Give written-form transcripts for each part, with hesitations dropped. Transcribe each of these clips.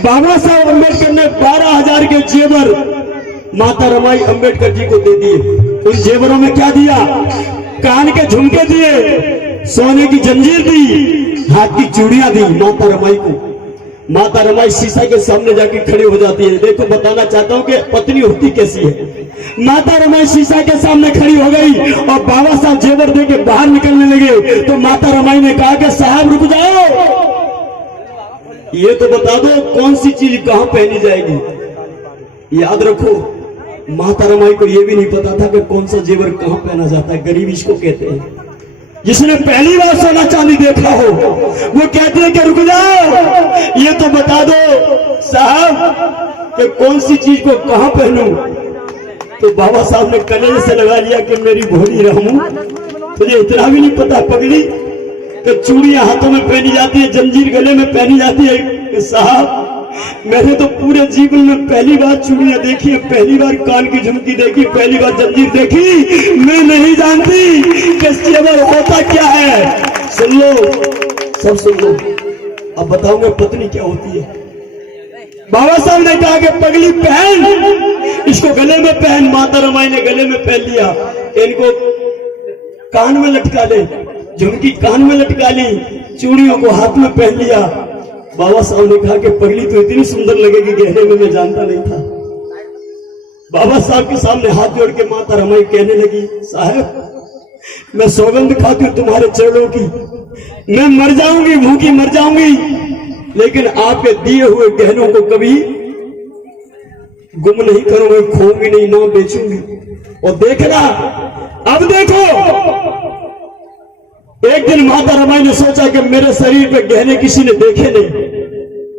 बाबा साहब अम्बेडकर ने 12,000 के जेवर माता रमाई अम्बेडकर जी को दे दिए। उन जेवरों में क्या दिया? कान के झुमके दिए, सोने की जंजीर दी, हाथ की चूड़ियां दी माता रमाई को। माता रमाई शीशा के सामने जाके खड़ी हो जाती है। देखो बताना चाहता हूँ कि पत्नी होती कैसी है। माता रमाई शीशा के सामने खड़ी हो गई और बाबा साहब जेवर दे के बाहर निकलने लगे तो माता रमाई ने कहा कि साहब रुक जाओ, ये तो बता दो कौन सी चीज कहां पहनी जाएगी। याद रखो, माता रमाई को यह भी नहीं पता था कि कौन सा जेवर कहां पहना जाता है। गरीब इसको कहते हैं। जिसने पहली बार सोना चांदी देखा हो वो कहते हैं कि रुक जाओ, ये तो बता दो साहब कि कौन सी चीज को कहां पहनूं। तो बाबा साहब ने कलेजे से लगा लिया कि मेरी भोली रहूं, तुझे इतना भी नहीं पता पगली कि चूड़ियां हाथों में पहनी जाती है, जंजीर गले में पहनी जाती है। कि साहब मैंने तो पूरे जीवन में पहली बार चूड़ियां देखी है, पहली बार कान की झुमकी देखी, पहली बार जंजीर देखी। मैं नहीं जानती कि जेवर होता क्या है। सुन लो, सब सुन लो, अब बताऊंगा पत्नी क्या होती है। बाबा साहब ने कहा कि पगली पहन, इसको गले में पहन। माता रमाई ने गले में पहन लिया, इनको कान में लटका ले, झुमकी कान में लटका ली, चूड़ियों को हाथ में पहन लिया। बाबा साहब ने कहा कि पगली तो इतनी सुंदर लगेगी गहने में मैं जानता नहीं था। बाबा साहब के सामने हाथ जोड़ के माता रमाई कहने लगी, साहब मैं सौगंध खाती हूं तुम्हारे चरणों की, मैं मर जाऊंगी, भूखी मर जाऊंगी, लेकिन आपके दिए हुए गहनों को कभी गुम नहीं करूंगी, खोऊंगी नहीं, ना बेचूंगी। और देखना, अब देखो, एक दिन माता रमाई ने सोचा कि मेरे शरीर पे गहने किसी ने देखे नहीं,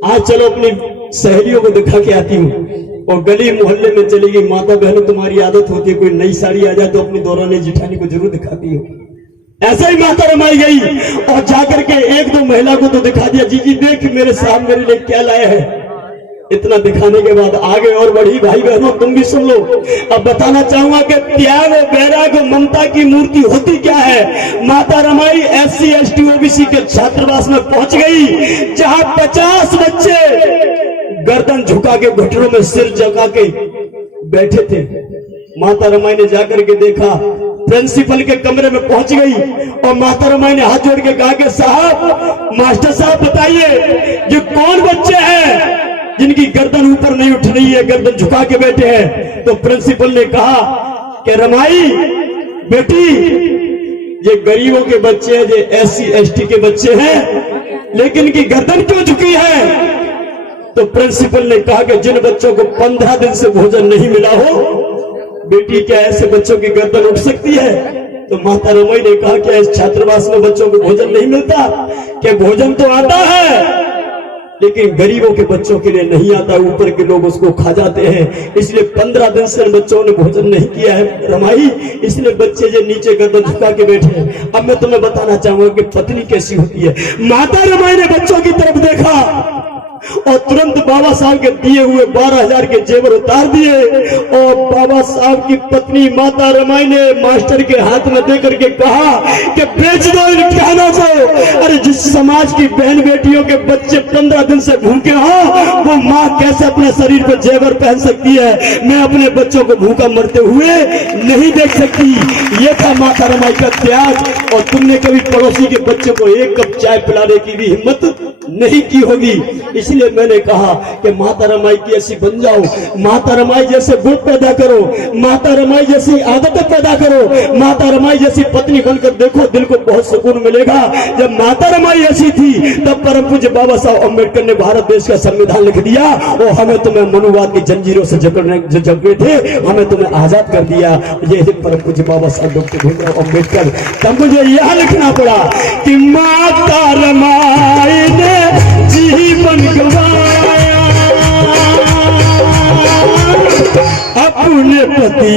आज चलो अपनी सहेलियों को दिखा के आती हूँ। और गली मोहल्ले में चली गई। माता बहनों तुम्हारी आदत होती है, कोई नई साड़ी आ जाए तो अपनी दौरानी जिठानी को जरूर दिखाती हो। ऐसे ही माता रमाई गई और जाकर के एक दो महिला को तो दिखा दिया, जी देख मेरे साहब मेरे लिए क्या लाया है। इतना दिखाने के बाद आगे और बढ़ी। भाई बहनों तुम भी सुन लो। अब बताना चाहूंगा कि त्याग और बैराग और ममता की मूर्ति होती क्या है। माता रमाई SC ST OBC के छात्रावास में पहुंच गई, जहां 50 बच्चे गर्दन झुका के घुटनों में सिर झुका के बैठे थे। माता रमाई ने जाकर के देखा, प्रिंसिपल के कमरे में पहुंच गई और माता रमाई ने हाथ जोड़ के कहा कि साहब, मास्टर साहब बताइए ये कौन बच्चे हैं जिनकी गर्दन ऊपर नहीं उठ रही है, गर्दन झुका के बैठे हैं। तो प्रिंसिपल ने कहा कि रमाई बेटी, ये गरीबों के बच्चे हैं, ये SC ST के बच्चे हैं, लेकिन इनकी गर्दन क्यों झुकी है। तो प्रिंसिपल ने कहा कि जिन बच्चों को 15 दिन से भोजन नहीं मिला हो, बेटी क्या ऐसे बच्चों की गर्दन उठ सकती है। तो माता रमाई ने कहा कि इस छात्रावास में बच्चों को भोजन नहीं मिलता, कि भोजन तो आता है लेकिन गरीबों के बच्चों के लिए नहीं आता, ऊपर के लोग उसको खा जाते हैं, इसलिए 15 दिन से बच्चों ने भोजन नहीं किया है रमाई, इसलिए बच्चे जो नीचे गर्दन झुका के बैठे हैं। अब मैं तुम्हें बताना चाहूंगा कि पत्नी कैसी होती है। माता रमाई ने बच्चों की तरफ देखा और तुरंत बाबा साहब के दिए हुए 12,000 के जेवर उतार दिए और बाबा साहब की पत्नी माता रमाई ने मास्टर के हाथ में देकर के कहा कि बेच दो इन गहनों को। अरे जिस समाज की बहन बेटियों के बच्चे 15 दिन से भूखे हो, वो माँ कैसे अपने शरीर पर जेवर पहन सकती है। मैं अपने बच्चों को भूखा मरते हुए नहीं देख सकती। ये था माता रमाई का त्याग। और तुमने कभी पड़ोसी के बच्चे को एक कप चाय पिलाने की भी हिम्मत नहीं की होगी। इसलिए मैंने कहा कि माता रमाई की ऐसी बन जाओ, माता रमाई जैसे गुण पैदा करो, माता रमाई जैसी आदतें पैदा करो, माता रमाई जैसी पत्नी बनकर देखो, दिल को बहुत सुकून मिलेगा। जब माता रमाई ऐसी थी तब परम पूज्य बाबा साहब अम्बेडकर ने भारत देश का संविधान लिख दिया और हमें तुम्हें मनुवाद की जंजीरों से जकड़े थे, हमें तुम्हें आजाद कर दिया। ये परम पूज्य बाबा साहब डॉक्टर भीमराव अम्बेडकर। तब मुझे यह लिखना पड़ा कि माता रमाई ने जीवन गवाया अपने पति